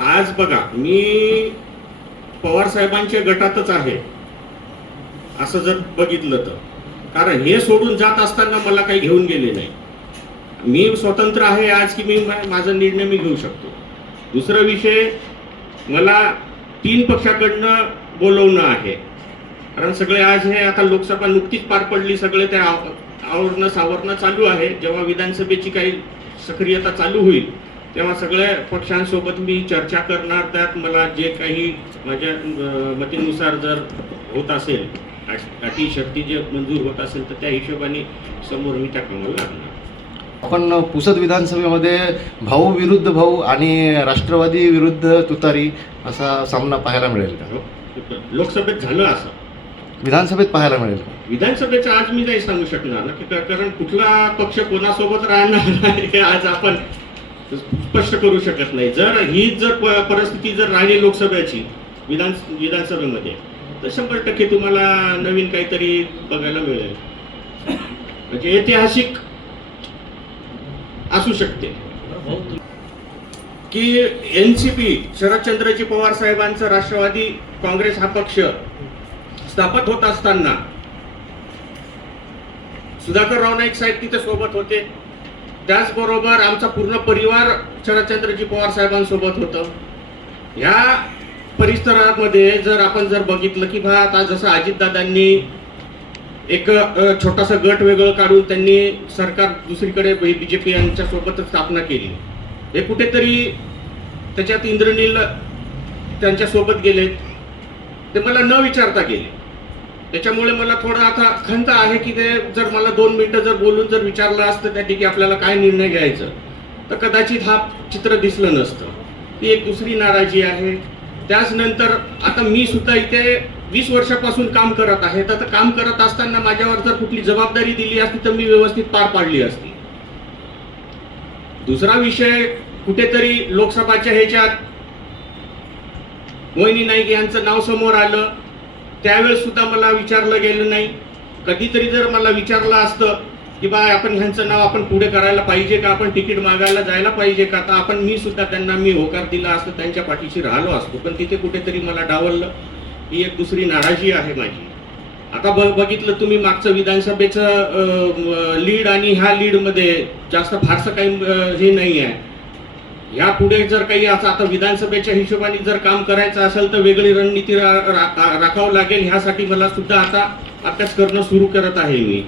आज बघा मी पवार साहेबांच्या गटातच आहे. असं जर बघितलं तर. कारण हे सोडून जात असताना मला काही घेऊन गेले नाही. मी स्वतंत्र आहे आज की मी माझा निर्णय मी घेऊ शकतो. दुसरा विषय मला तीन पक्षाकडनं बोलवणं आहे. कारण सगळे आज हे आता लोकसभा नुकतीच पार पडली सगळे ते आव- आवरणं सावरणं चालू आहे. जेव्हा विधानसभेची काही सक्रियता चालू होईल तेव्हा सगळ्या पक्षांसोबत मी चर्चा करणार त्यात मला जे काही माझ्या मतीनुसार जर होत असेल अट- शर्ती जे मंजूर होत असेल तर त्या हिशोबाने समोर मी त्या कामाला लागणार आपण पुसद विधानसभेमध्ये भाऊ विरुद्ध भाऊ आणि राष्ट्रवादी विरुद्ध तुतारी असा सामना पाहायला मिळेल का हो. लोकसभेत झालं असं विधानसभेत पाहायला मिळेल? विधानसभेचं आज मी नाही सांगू शकणार ना कारण कुठला पक्ष कोणासोबत राहणार हे आज आपण स्पष्ट करू शकत नाही. जर ही जर परिस्थिती जर राहिली लोकसभेची विधान विधानसभेमध्ये तर शंभर टक्के तुम्हाला नवीन काहीतरी बघायला मिळेल. म्हणजे ऐतिहासिक असू शकते. की N C P Sharadchandraji Pawar साहेबांचा राष्ट्रवादी काँग्रेस हा पक्ष स्थापत होत असताना सुधाकर राव नाईक साहेब तिथे सोबत होते. त्याचबरोबर आमचा पूर्ण परिवार शरदचंद्रजी पवार साहेबांसोबत होतं. ह्या परिसरामध्ये जर आपण जर बघितलं की बा आता जसं अजितदादांनी एक छोटासा गट वेगळं काढून त्यांनी सरकार दुसरीकडे बी जे पी यांच्यासोबत स्थापना केली. हे कुठेतरी त्याच्यात इंद्रनील त्यांच्यासोबत गेलेत. ते मला न विचारता गेले. त्याच्यामुळे मला थोडं आता खंत आहे की ते जर मला दोन मिनिटं जर बोलून जर विचारलं असतं त्या ठिकाणी आपल्याला काय निर्णय घ्यायचं तर कदाचित हा चित्र दिसलं नसतं. ती एक दुसरी नाराजी आहे. त्याच नंतर आता मी सुद्धा इथे वीस वर्षापासून काम करत आहे. तर काम करत असताना माझ्यावर जर कुठली जबाबदारी दिली असती तर मी व्यवस्थित पार पाडली असती. दुसरा विषय कुठेतरी लोकसभाच्या ह्याच्यात मोहिनी नाईक यांचं नाव समोर आलं. त्यावेळेस सुद्धा मला विचारलं गेलं नाही. कधीतरी जर मला विचारलं असतं की बा आपण ह्यांचं नाव आपण पुढे करायला पाहिजे का? आपण तिकीट मागायला जायला पाहिजे का? तर आपण मी सुद्धा त्यांना मी होकार दिला असतो त्यांच्या पाठीशी राहिलो असतो. पण तिथे कुठेतरी मला डावललं ही एक दुसरी नाराजी आहे माझी. आता ब बघितलं तुम्ही मागचं विधानसभेचं लीड आणि ह्या लीडमध्ये जास्त फारसं काही हे नाही आहे. या पुढे जर काही असं आता विधानसभेच्या हिशोबाने जर काम करायचं असेल तर वेगळी रणनीती रा- रा- राखावं लागेल. ह्यासाठी मला सुद्धा आता अभ्यास करणं सुरू करत आहे मी.